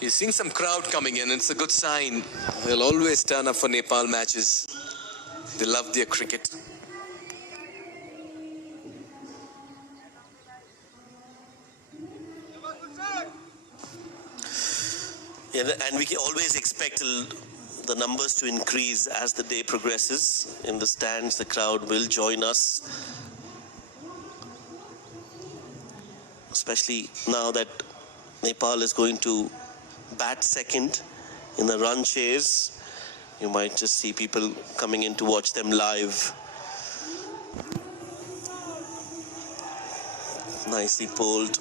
He's seeing some crowd coming in. It's a good sign. They'll always turn up for Nepal matches. They love their cricket. Yeah, and we can always expect the numbers to increase as the day progresses. In the stands, the crowd will join us. Especially now that Nepal is going to bat second in the run chase. You might just see people coming in to watch them live. Nicely bowled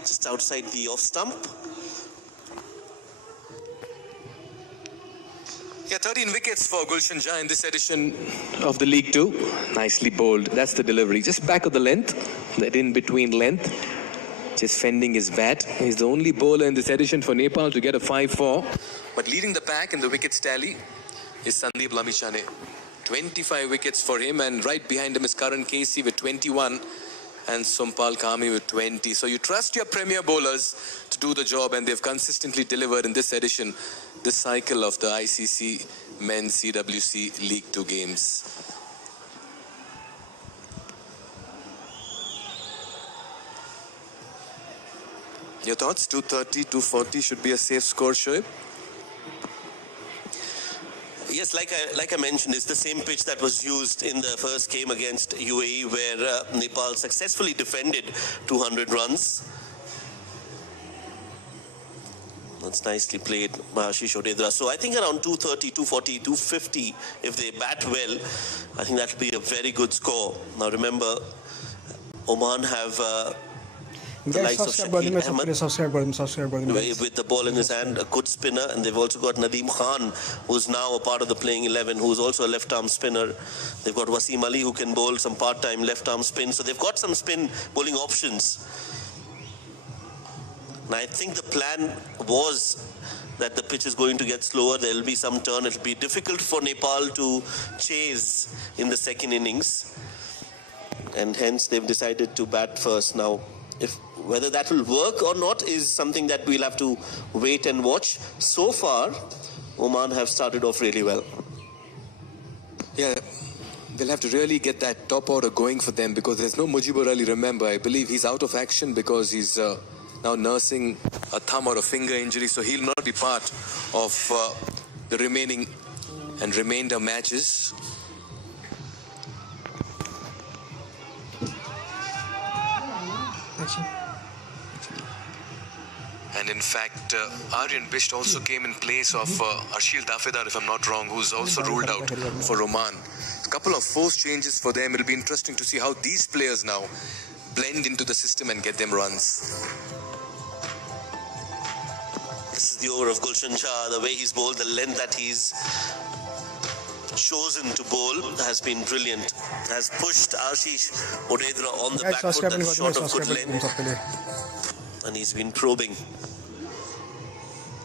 just outside the off stump. Yeah, 13 wickets for Gulshan Jha in this edition of the League 2. Nicely bowled. That's the delivery. Just back of the length. That in-between length. Just fending his bat. He's the only bowler in this edition for Nepal to get a 5-4. But leading the pack in the wickets tally is Sandeep Lamichhane. 25 wickets for him, and right behind him is Karan Casey with 21 and Sompal Kami with 20. So you trust your premier bowlers to do the job, and they've consistently delivered in this edition, this cycle of the ICC Men's CWC League 2 games. Your thoughts? 230, 240 should be a safe score, Shoaib? Yes, like I mentioned, it's the same pitch that was used in the first game against UAE, where Nepal successfully defended 200 runs. That's nicely played by Ashish Odedra. So I think around 230, 240, 250, if they bat well, I think that will be a very good score. Now remember, Oman have the likes of Shakil Ahmed with the ball in his hand, a good spinner, and they've also got Nadeem Khan, who's now a part of the playing 11, who's also a left-arm spinner. They've got Wasim Ali, who can bowl some part-time left-arm spin. So they've got some spin bowling options. And I think the plan was that the pitch is going to get slower. There will be some turn. It will be difficult for Nepal to chase in the second innings. And hence they've decided to bat first. Now, whether that will work or not is something that we'll have to wait and watch. So far, Oman have started off really well. Yeah, they'll have to really get that top order going for them, because there's no Mujibur Ali. Remember, I believe he's out of action because he's now nursing a thumb or a finger injury, so he'll not be part of the remaining and remainder matches. And in fact, Aryan Bisht also came in place of Arshil Dafedar, if I'm not wrong, who's also ruled out for Oman. A couple of forced changes for them. It'll be interesting to see how these players now blend into the system and get them runs. This is the over of Gulshan Jha. The way he's bowled, the length that he's chosen to bowl has been brilliant. Has pushed Ashish Odedra on the back foot. That's short of good length. And he's been probing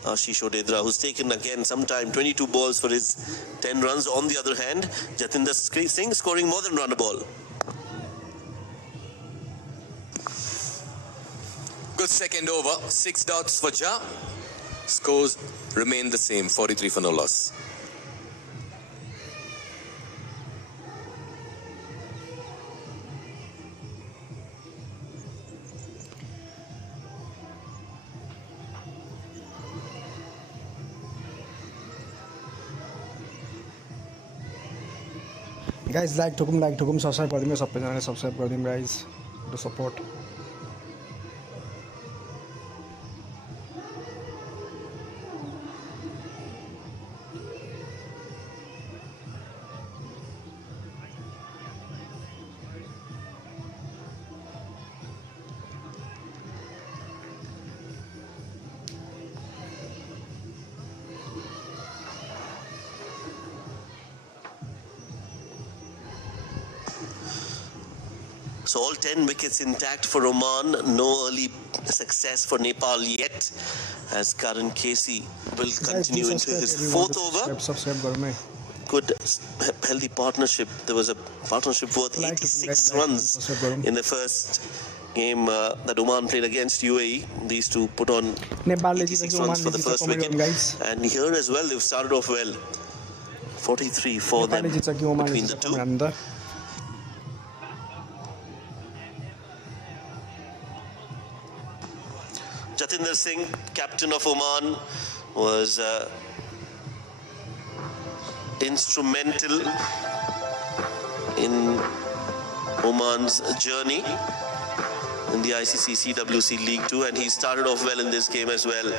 Ashish Odedra, who's taken again sometime 22 balls for his 10 runs. On the other hand, Jatinder Singh scoring more than run a ball. Good second over. 6 dots for Jha. Scores remain the same. 43 for no loss. Guys, like to come, subscribe कर दिनु सबैजनाले subscribe कर दिनु guys to support. So all 10 wickets intact for Oman. No early success for Nepal yet, as Karan Casey will continue into his 4th over. Good, healthy partnership. There was a partnership worth 86 runs in the first game that Oman played against UAE. These two put on Nepal 86 runs for the first wicket. guys. And here as well, they've started off well. 43 for them between the two. Jatinder Singh, captain of Oman, was instrumental in Oman's journey in the ICC CWC League 2, and he started off well in this game as well.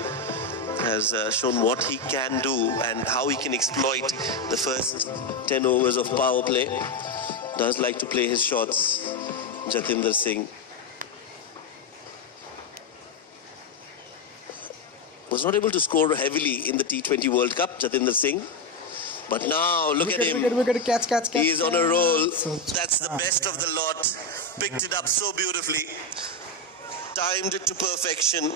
Has shown what he can do and how he can exploit the first 10 overs of power play. Does like to play his shots, Jatinder Singh. Was not able to score heavily in the T20 World Cup, Jatinder Singh. But now, look at him. Catch. He is on a roll. That's the best of the lot. Picked it up so beautifully. Timed it to perfection.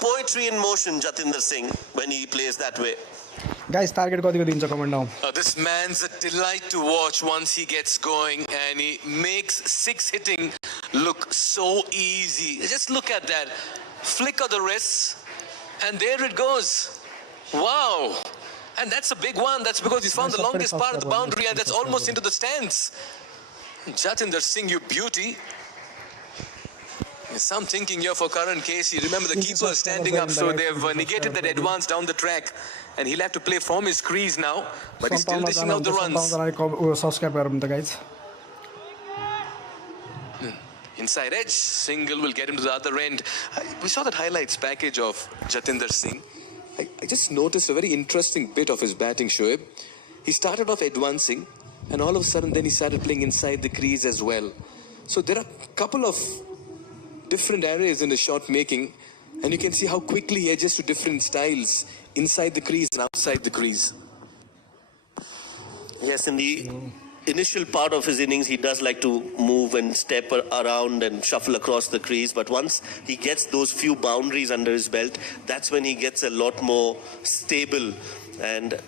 Poetry in motion, Jatinder Singh, when he plays that way. Guys, target कतिको दिन्छ comment down. This man's a delight to watch once he gets going, and he makes six hitting look so easy. Just look at that. Flick of the wrists, and there it goes. Wow. And that's a big one. That's because he's found the longest part of the boundary, and that's almost into the stands. Jatinder Singh, you beauty. Some thinking here for Karan Casey. Remember, the keeper is standing up, so they've negated that advance down the track, and he'll have to play from his crease now, but he's still dishing out the runs. Subscribe guys. Inside edge, single will get him to the other end. We saw that highlights package of Jatinder Singh. I just noticed a very interesting bit of his batting, Shoaib. He started off advancing, and all of a sudden then he started playing inside the crease as well. So there are a couple of different areas in the shot making, and you can see how quickly he adjusts to different styles inside the crease and outside the crease. Yes, in the initial part of his innings, he does like to move and step around and shuffle across the crease, but once he gets those few boundaries under his belt, that's when he gets a lot more stable. And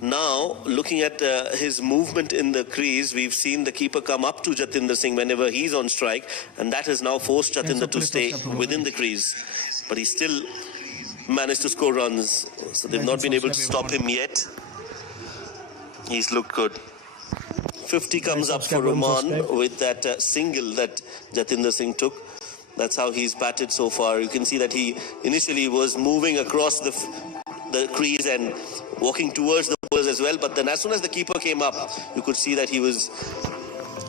now, looking at his movement in the crease, we've seen the keeper come up to Jatinder Singh whenever he's on strike, and that has now forced Jatinder to stay within the crease. But he still managed to score runs, so they've not been able to stop him yet. He's looked good. 50 comes up for Oman with that single that Jatinder Singh took. That's how he's batted so far. You can see that he initially was moving across the crease and walking towards the bowlers as well, but then as soon as the keeper came up, you could see that he was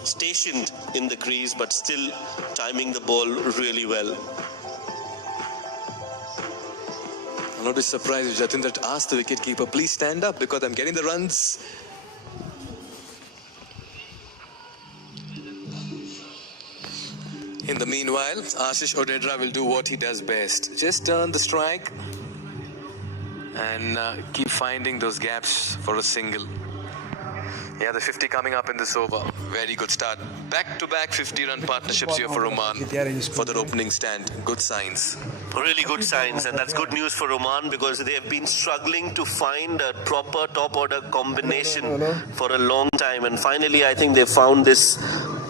stationed in the crease but still timing the ball really well. I'll not be surprised if Jatinder asked the wicketkeeper, please stand up because I'm getting the runs. In the meanwhile, Ashish Odedra will do what he does best. Just turn the strike and keep finding those gaps for a single. Yeah, the 50 coming up in this over. Very good start. Back-to-back 50-run partnerships here for Oman for their opening stand. Good signs. Really good signs, and that's good news for Oman because they have been struggling to find a proper top-order combination for a long time. And finally, I think they found this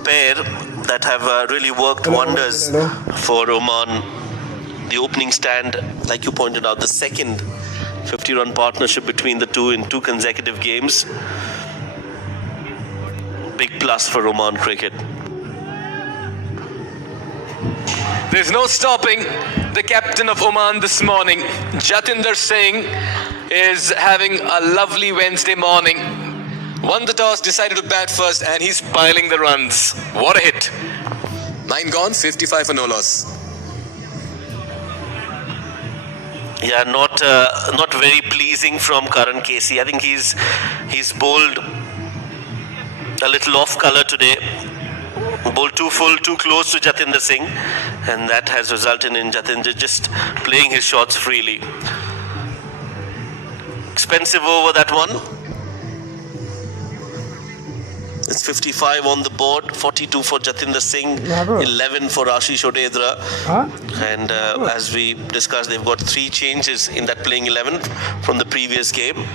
pair that have really worked wonders for Oman. The opening stand, like you pointed out, the second 50-run partnership between the two in 2 consecutive games. Big plus for Oman cricket. There's no stopping the captain of Oman this morning. Jatinder Singh is having a lovely Wednesday morning. Won the toss, decided to bat first, and he's piling the runs. What a hit. 9 gone, 55 for no loss. Yeah, not very pleasing from Karan Casey. I think he's bowled a little off color today. Bowled too full, too close to Jatinder Singh, and that has resulted in Jatinder just playing his shots freely. Expensive over that one. It's 55 on the board, 42 for Jatinder Singh, 11 for Ashish Odedra. And as we discussed, they've got 3 changes in that playing 11 from the previous game.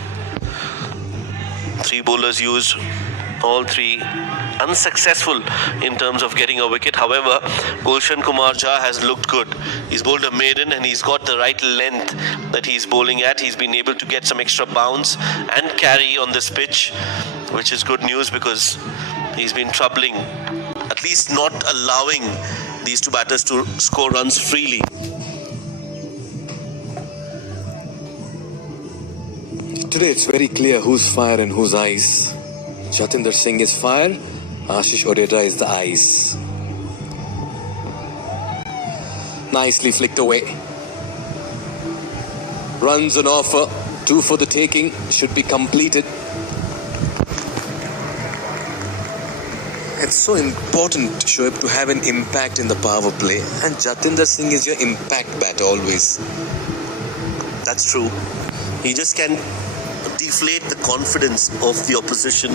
3 bowlers used all three unsuccessful in terms of getting a wicket. However, Gulshan Kumar Jha has looked good. He's bowled a maiden and he's got the right length that he's bowling at. He's been able to get some extra bounce and carry on this pitch, which is good news because he's been troubling, at least not allowing these two batters to score runs freely. Today it's very clear who's fire and who's ice. Jatinder Singh is fire, Ashish Odedra is the ice. Nicely flicked away. Runs on offer, 2 for the taking, should be completed. It's so important, Shoaib, to have an impact in the power play, and Jatinder Singh is your impact batter always. That's true. He just can deflate the confidence of the opposition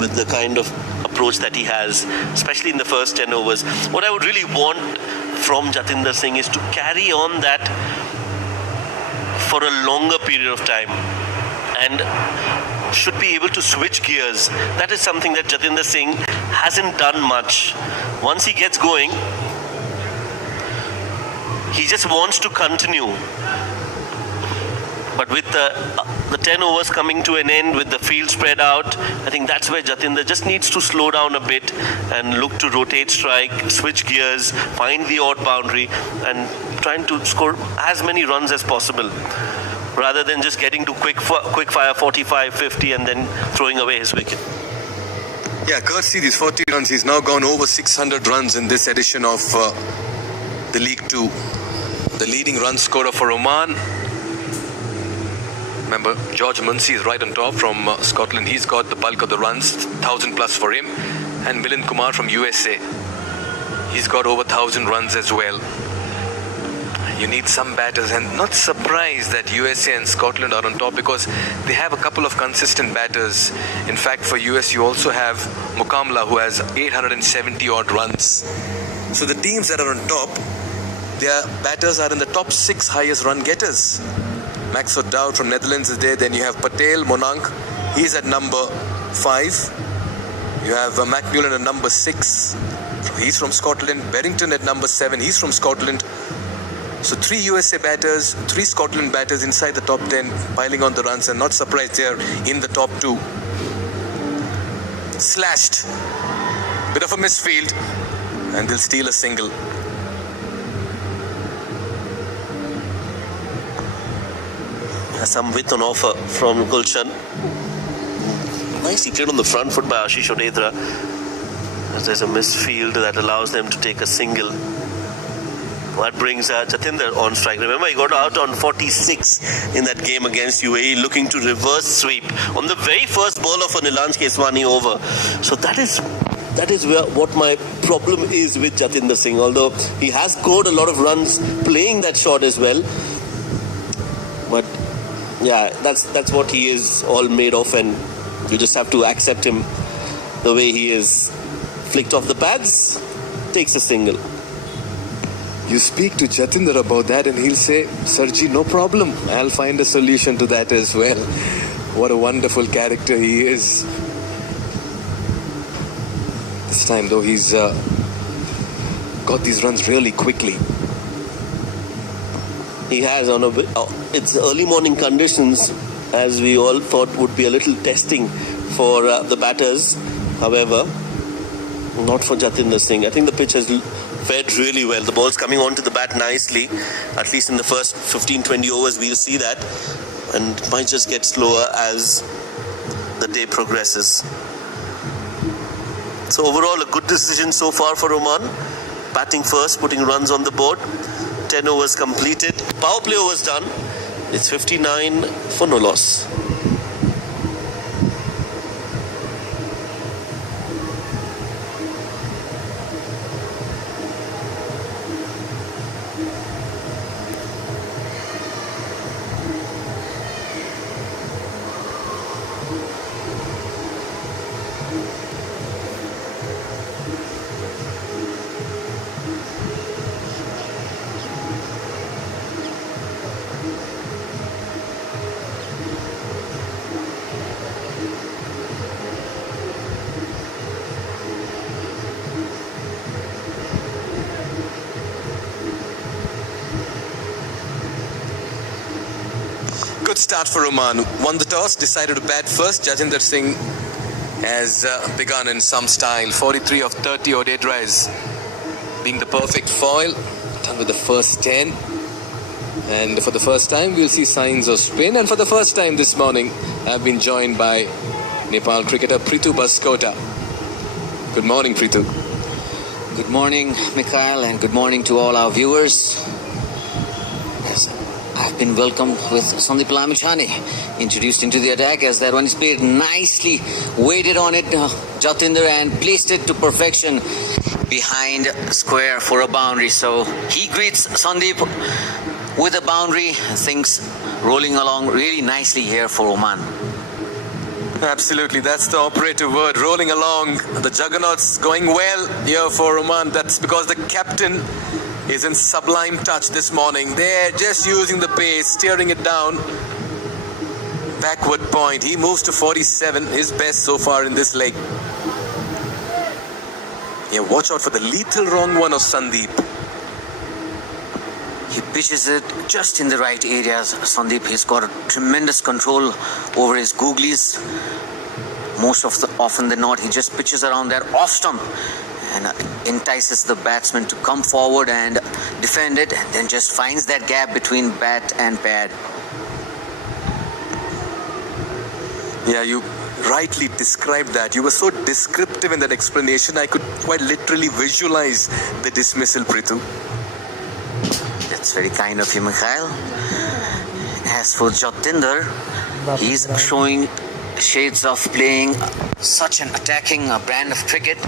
with the kind of approach that he has, especially in the first 10 overs. What I would really want from Jatinder Singh is to carry on that for a longer period of time and should be able to switch gears. That is something that Jatinder Singh hasn't done much. Once he gets going, he just wants to continue. But with the 10 overs coming to an end, with the field spread out, I think that's where Jatinder just needs to slow down a bit and look to rotate strike, switch gears, find the odd boundary and trying to score as many runs as possible, rather than just getting to quick fire 45, 50 and then throwing away his wicket. Yeah, courtesy these 40 runs, he's now gone over 600 runs in this edition of the League 2. The leading run scorer for Oman. Remember, George Muncy is right on top from Scotland. He's got the bulk of the runs, 1,000 plus for him. And Milind Kumar from USA. He's got over 1,000 runs as well. You need some batters, and not surprised that USA and Scotland are on top because they have a couple of consistent batters. In fact, for US, you also have Mukamla, who has 870 odd runs. So the teams that are on top, their batters are in the top 6 highest run getters. Max O'Dowd from Netherlands is there. Then you have Patel, Monank. He's at number 5. You have McMillan at number 6. He's from Scotland. Berrington at number 7. He's from Scotland. So 3 USA batters, 3 Scotland batters inside the top 10, piling on the runs, and not surprised they're in the top 2. Slashed. Bit of a misfield, and they'll steal a single. Some width on offer from Gulshan. Nicely played on the front foot by Ashish Odedra. As there's a misfield that allows them to take a single. That brings Jatinder on strike. Remember, he got out on 46 in that game against UAE, looking to reverse sweep on the very first ball of a Nilanj Keswani over. So that is what my problem is with Jatinder Singh. Although he has scored a lot of runs playing that shot as well. But yeah, that's what he is all made of, and you just have to accept him the way he is. Flicked off the pads, takes a single. You speak to Jatinder about that and he'll say, Sarji, no problem. I'll find a solution to that as well. What a wonderful character he is. This time though, he's got these runs really quickly. He has it's early morning conditions, as we all thought would be a little testing for the batters. However, not for Jatinder Singh. I think the pitch has fared really well. The ball's coming onto the bat nicely. At least in the first 15-20 overs, we'll see that. And it might just get slower as the day progresses. So overall, a good decision so far for Oman. Batting first, putting runs on the board. 10 overs completed. Power play overs done. It's 59 for no loss. start for Oman. Won the toss, decided to bat first. Jajinder Singh has begun in some style. 43 of 30 ODI tries, being the perfect foil. Done with the first 10. And for the first time, we'll see signs of spin. And for the first time this morning, I've been joined by Nepal cricketer Prithu Baskota. Good morning, Prithu. Good morning, Mikhail, and good morning to all our viewers. Yes, I've been welcomed with Sandeep Lamichhane, introduced into the attack as that one is played nicely, waited on it, Jatinder, and placed it to perfection behind square for a boundary. So he greets Sandeep with a boundary. Things rolling along really nicely here for Oman. Absolutely, that's the operative word, rolling along. The Juggernaut's going well here for Oman. That's because the captain is in sublime touch this morning. They're just using the pace, steering it down. Backward point. He moves to 47, his best so far in this leg. Yeah, watch out for the lethal wrong one of Sandeep. He pitches it just in the right areas. Sandeep, he's got a tremendous control over his googlies. Often than not, he just pitches around there off stump and entices the batsman to come forward and defend it, and then just finds that gap between bat and pad. Yeah, you rightly described that. You were so descriptive in that explanation. I could quite literally visualize the dismissal, Prithu. That's very kind of you, Mikhail. As for Jatinder, he's showing shades of playing such an attacking brand of cricket.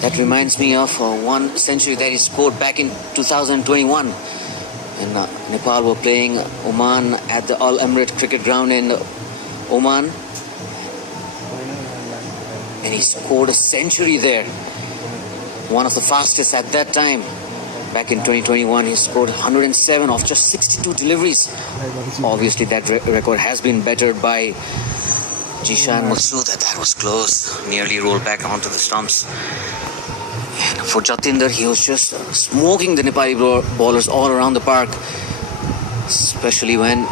That reminds me of one century that he scored back in 2021. And Nepal were playing Oman at the Al Emirat Cricket Ground in Oman. And he scored a century there. One of the fastest at that time. Back in 2021, he scored 107 off just 62 deliveries. Obviously, that record has been bettered by Jishan Masood. That was close. Nearly rolled back onto the stumps. And for Jatinder, he was just smoking the Nepali bowlers all around the park. Especially when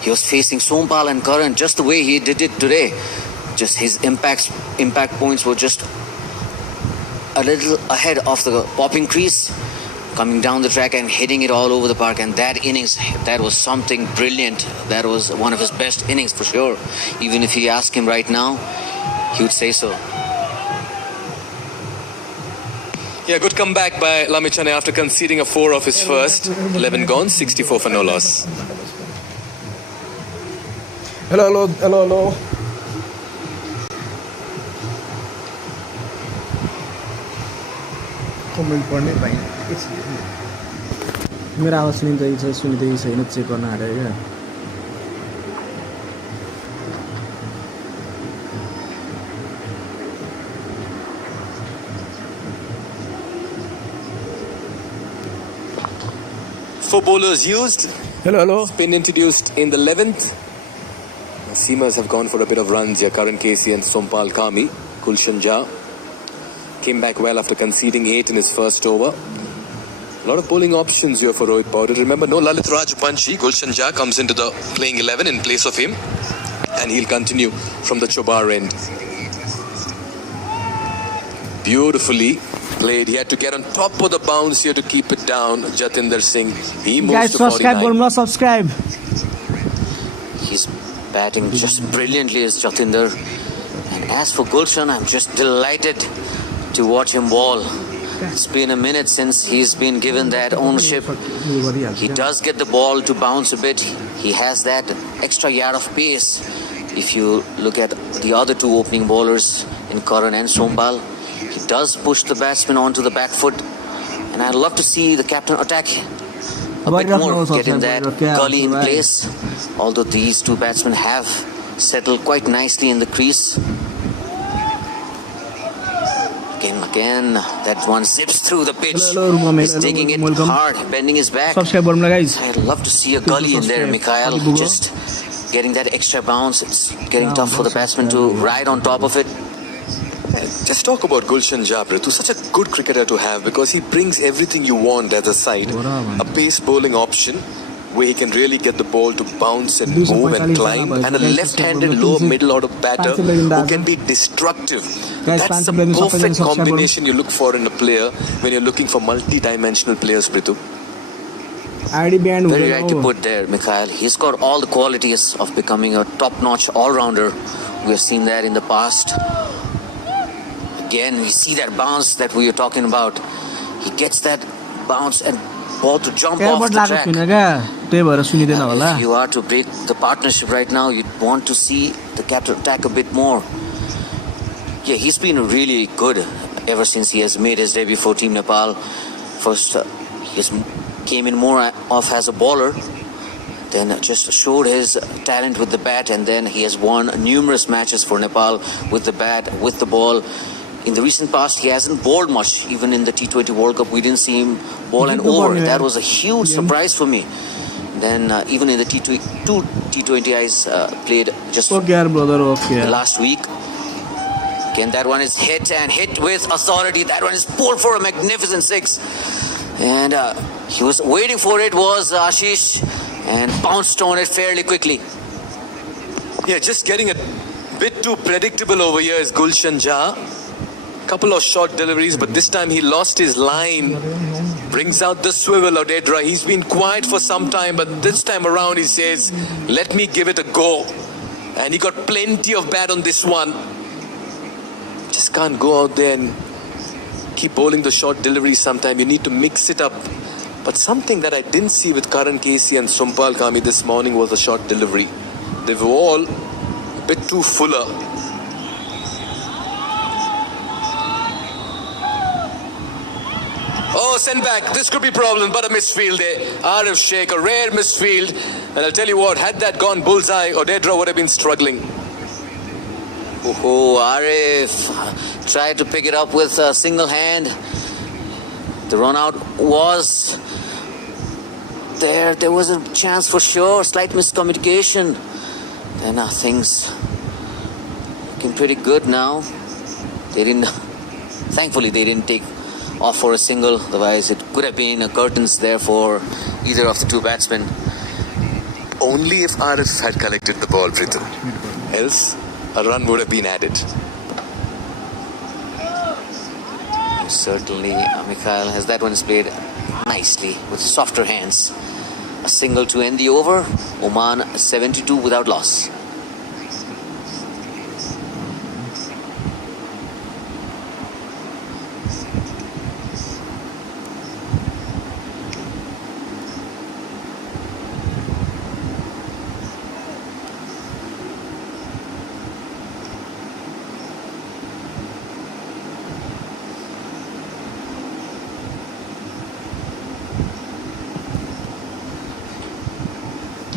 he was facing Sompal and Karan, just the way he did it today. Just his impact points were just a little ahead of the popping crease, coming down the track and hitting it all over the park. And that innings, that was something brilliant. That was one of his best innings for sure. Even if you ask him right now, he would say so. Yeah, good comeback by Lamichhane after conceding a 4 of his first. 11 gone, 64 for no loss. Hello. Comment पढ्नै पाइनँ मेरो आवाज सुनिँदैछ छैन check गर्न आएर क्या Four bowlers used. Hello. Spin introduced in the 11th. Seamers have gone for a bit of runs here. Karan Casey and Sompal Kami. Gulshan Jha came back well after conceding 8 in his first over. A lot of bowling options here for Rohit Powder. Remember, no Lalit Rajbanshi. Gulshan Jha comes into the playing 11 in place of him. And he'll continue from the Chobar end. Beautifully played. He had to get on top of the bounce here to keep it down. Jatinder Singh. He moves guys, to 49. subscribe. He's batting just brilliantly as Jatinder. And as for Gulshan, I'm just delighted to watch him bowl. It's been a minute since he's been given that ownership. He does get the ball to bounce a bit. He has that extra yard of pace. If you look at the other two opening bowlers in Karan and Sompal, he does push the batsman onto the back foot. And I'd love to see the captain attack a bit more, getting that gully in place. Although these two batsmen have settled quite nicely in the crease. Again, that one zips through the pitch. He's taking it hard, bending his back. I'd love to see a gully in there, Mikhail. Just getting that extra bounce. It's getting tough for the batsman to ride on top of it. Just talk about Gulshan Jha, Prithu. Such a good cricketer to have because he brings everything you want as a side. A pace bowling option, where he can really get the ball to bounce and move and climb, and a left-handed lower middle order batter who can be destructive. That's the perfect combination you look for in a player when you're looking for multi-dimensional players, Prithu. Very right to put there, Mikhail. He's got all the qualities of becoming a top-notch all-rounder. We have seen that in the past. Again, we see that bounce that we were talking about. He gets that bounce and ball to jump off the track. If you are to break the partnership right now, you want to see the captain attack a bit more. Yeah, he's been really good ever since he has made his debut for Team Nepal. First, he came in more off as a bowler, then just showed his talent with the bat, and then he has won numerous matches for Nepal with the bat, with the ball. In the recent past, he hasn't bowled much. Even in the T20 World Cup, we didn't see him bowl an over. That was a huge surprise for me. Then even in the T2 T20Is played just last week. Again, that one is hit and hit with authority. That one is pulled for a magnificent six. And he was waiting for it, was Ashish, and bounced on it fairly quickly. Yeah, just getting a bit too predictable over here is Gulshan Jha. Couple of short deliveries, but this time he lost his line. Brings out the swivel, Odedra. He's been quiet for some time, but this time around he says, let me give it a go. And he got plenty of bat on this one. Just can't go out there and keep bowling the short deliveries sometime. You need to mix it up. But something that I didn't see with Karan Casey and Sumpal Kami this morning was a short delivery. They were all a bit too fuller. Oh, send back. This could be problem, but a misfield there. Arif Sheikh, a rare misfield. And I'll tell you what, had that gone bullseye, Odedra would have been struggling. Oh, Arif tried to pick it up with a single hand. The run out was there. There was a chance for sure. Slight miscommunication. And things looking pretty good now. Thankfully, they didn't take off for a single. Otherwise, it could have been a curtains there for either of the two batsmen. Only if Arif had collected the ball, Prithu. Else, a run would have been added. Certainly, Mikhail has that one played nicely with softer hands. A single to end the over. Oman 72 without loss.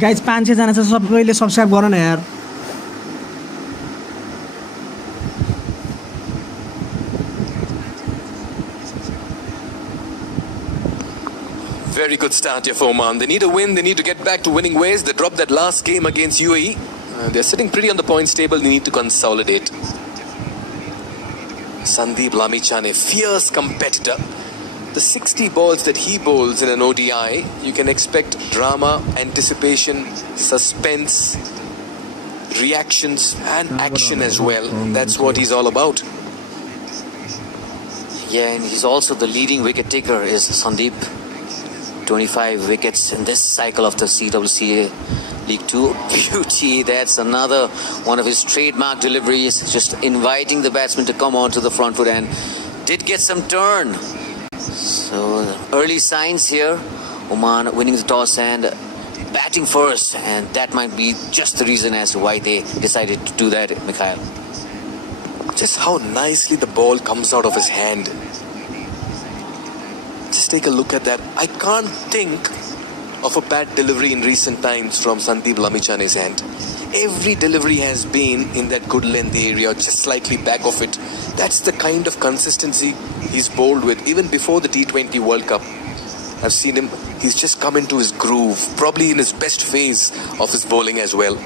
Guys 5-6 जना छ सबैले subscribe गर न यार Very good start here for Oman. They need a win. They need to get back to winning ways. They dropped that last game against UAE. They're sitting pretty on the points table. They need to consolidate. Sandeep Lamichhane, fierce competitor. The 60 balls that he bowls in an ODI, you can expect drama, anticipation, suspense, reactions and action as well. That's what he's all about. Yeah, and he's also the leading wicket taker is Sandeep. 25 wickets in this cycle of the CWCA League 2. Beauty, that's another one of his trademark deliveries, just inviting the batsman to come onto the front foot, and did get some turn. So early signs here, Oman winning the toss and batting first, and that might be just the reason as to why they decided to do that, Mikhail. Just how nicely the ball comes out of his hand. Just take a look at that. I can't think of a bad delivery in recent times from Sandeep Lamichhane's hand. Every delivery has been in that good length area, just slightly back of it. That's the kind of consistency he's bowled with. Even before the T20 World Cup, I've seen him, he's just come into his groove, probably in his best phase of his bowling as well.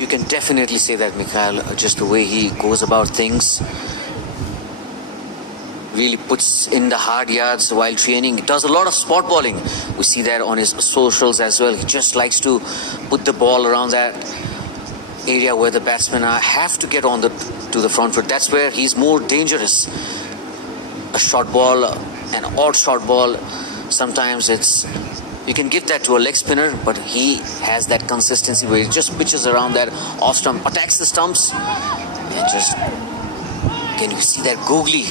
You can definitely say that, Mikhail, just the way he goes about things. really puts in the hard yards while training. He does a lot of spot bowling. We see that on his socials as well. He just likes to put the ball around that area where the batsmen have to get on to the front foot. That's where he's more dangerous. A short ball, an odd short ball, sometimes you can give that to a leg spinner, but he has that consistency where he just pitches around that off stump, attacks the stumps, and just, can you see that googly?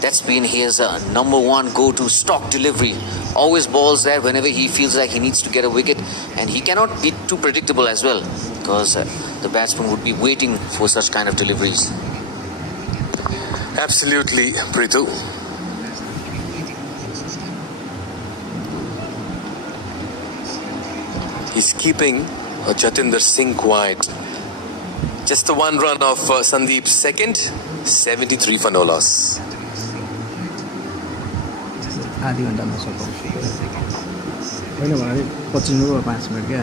That's been his number one go-to stock delivery. Always balls there whenever he feels like he needs to get a wicket, and he cannot be too predictable as well, because the batsman would be waiting for such kind of deliveries. Absolutely, Prithu. He's keeping Jatinder Singh quiet. Just the one run of Sandeep's second, 73 for no loss. आधी घन्टामा सकौँ होइन भने 25 minute वा 5 minute क्या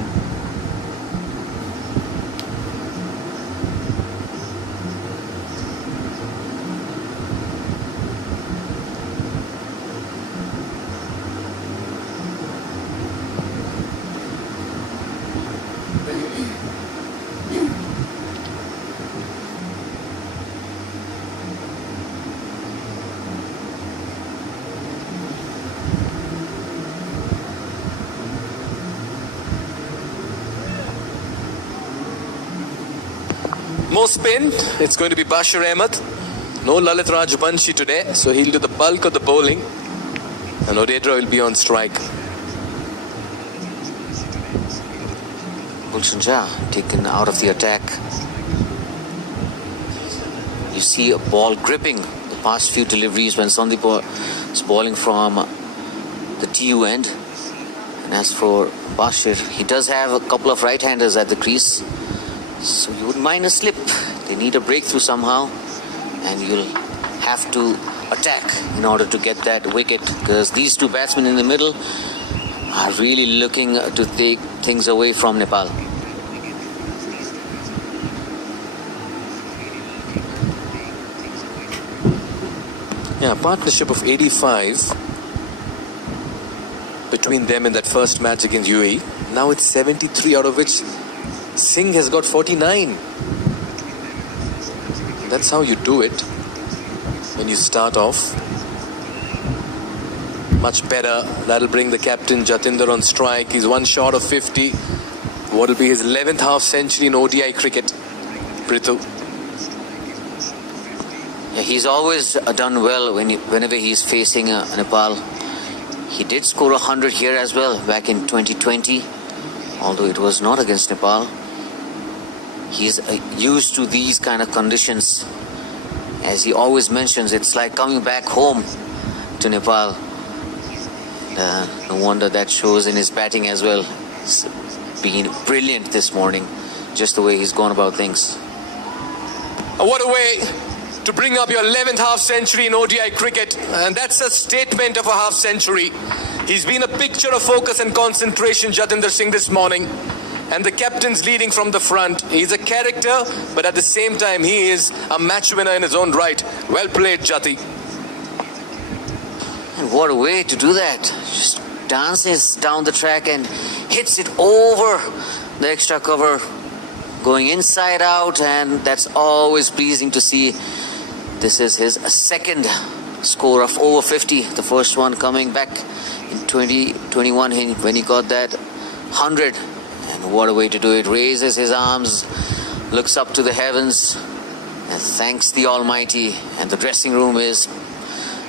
More spin. It's going to be Bashir Ahmed. No Lalit Rajbanshi today, so he'll do the bulk of the bowling. And Odedra will be on strike. Gulshan Jah taken out of the attack. You see a ball gripping the past few deliveries when Sandeep was bowling from the TU end. And as for Bashir, he does have a couple of right-handers at the crease. So you wouldn't mind a slip. They need a breakthrough somehow, and you'll have to attack in order to get that wicket, because these two batsmen in the middle are really looking to take things away from Nepal. Yeah, partnership of 85 between them in that first match against UAE. Now it's 73, out of which Singh has got 49. That's how you do it when you start off. Much better. That'll bring the captain Jatinder on strike. He's one short of 50. What will be his 11th half century in ODI cricket? Prithu. Yeah, he's always done well whenever he's facing Nepal. He did score 100 here as well back in 2020, although it was not against Nepal. He's used to these kind of conditions. As he always mentions, it's like coming back home to Nepal. No wonder that shows in his batting as well. It's been brilliant this morning, just the way he's gone about things. What a way to bring up your 11th half century in ODI cricket, and that's a statement of a half century. He's been a picture of focus and concentration, Jatinder Singh, this morning. And the captain's leading from the front. He's a character, but at the same time, he is a match winner in his own right. Well played, Jati. And what a way to do that. Just dances down the track and hits it over the extra cover, going inside out, and that's always pleasing to see. This is his second score of over 50. The first one coming back in 2021 when he got that 100. And what a way to do it. Raises his arms, looks up to the heavens, and thanks the Almighty. And the dressing room is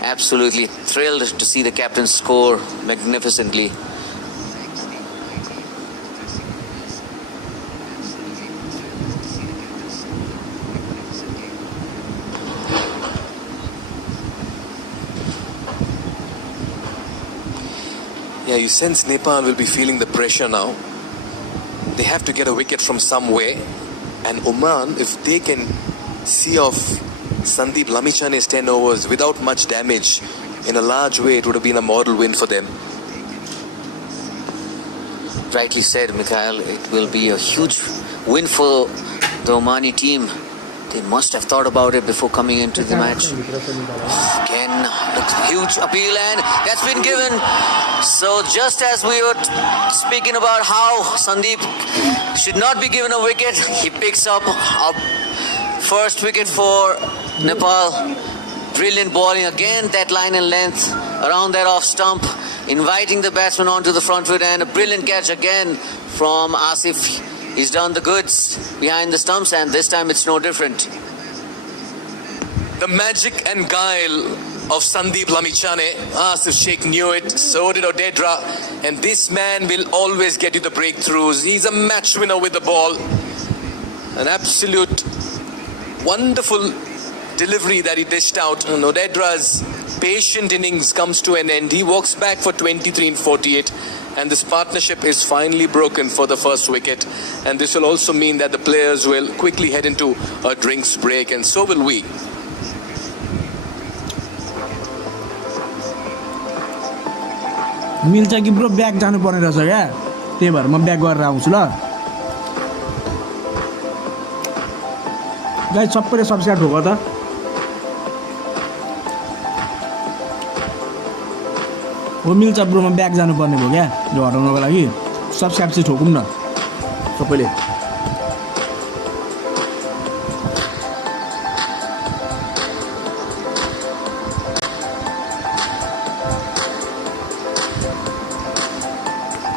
absolutely thrilled to see the captain score magnificently. Yeah, you sense Nepal will be feeling the pressure now. They have to get a wicket from somewhere. And Oman, if they can see off Sandeep Lamichane's 10 overs without much damage in a large way, it would have been a model win for them. Rightly said, Mikhail. It will be a huge win for the Omani team. They must have thought about it before coming into the match. Again, huge appeal, and that's been given. So just as we were speaking about how Sandeep should not be given a wicket, he picks up a first wicket for Nepal. Brilliant bowling again, that line and length around that off stump, inviting the batsman onto the front foot, and a brilliant catch again from Asif. He's done the goods behind the stumps, and this time it's no different. The magic and guile of Sandeep Lamichhane. Asif Sheikh knew it, so did Odedra, and this man will always get you the breakthroughs. He's a match winner with the ball. An absolute wonderful delivery that he dished out, and Odedra's patient innings comes to an end. He walks back for 23 in 48, and this partnership is finally broken for the first wicket, and this will also mean that the players will quickly head into a drinks break, and so will we. मिल्छ कि bro back जानुपर्ने रहेछ क्या, त्यही भएर म back गरेर आउँछु ल। गाइस सबैले सब्स्क्राइब ठोक त। हो मिल्छ ब्रो, म ब्याक जानुपर्ने भयो क्या, यो हटाउनको लागि। सब्स्क्राइब चाहिँ ठोकौँ न सबैले।